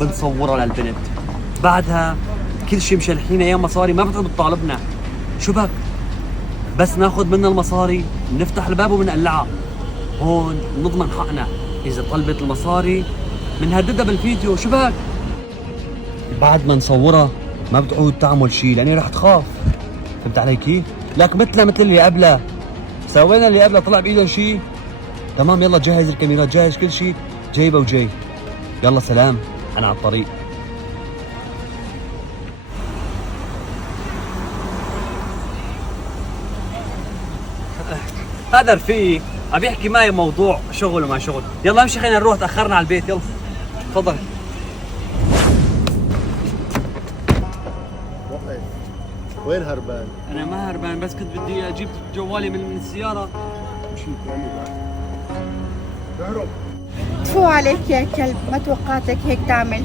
بنصورها للبنت. بعدها كل شيء مشلحينا يا مصاري ما بتعود تطالبنا. شو بك؟ بس ناخذ منها المصاري بنفتح الباب وبنقلعها. هون نضمن حقنا، اذا طلبت المصاري بنهددها بالفيديو. شو بك؟ بعد ما نصورها ما بتعود تعمل شيء لاني رح تخاف. فهمت علي كيف؟ لك مثلها مثل اللي قبلها. سوينا اللي قبلها طلع بايدهم شيء. تمام يلا جهز الكاميرات، جهز كل شيء، جايبه وجاي. يلا سلام، انا على الطريق. هذا رفيقي عم يحكي معي موضوع شغل وما شغل. يلا امشي خلينا نروح، تاخرنا على البيت. يلا تفضل. وقف. وين هربان؟ انا ما هربان، بس كنت بدي اجيب جوالي من السياره. مشيت يعني بعد. اهرب. تفو عليك يا كلب، ما توقعتك هيك تعمل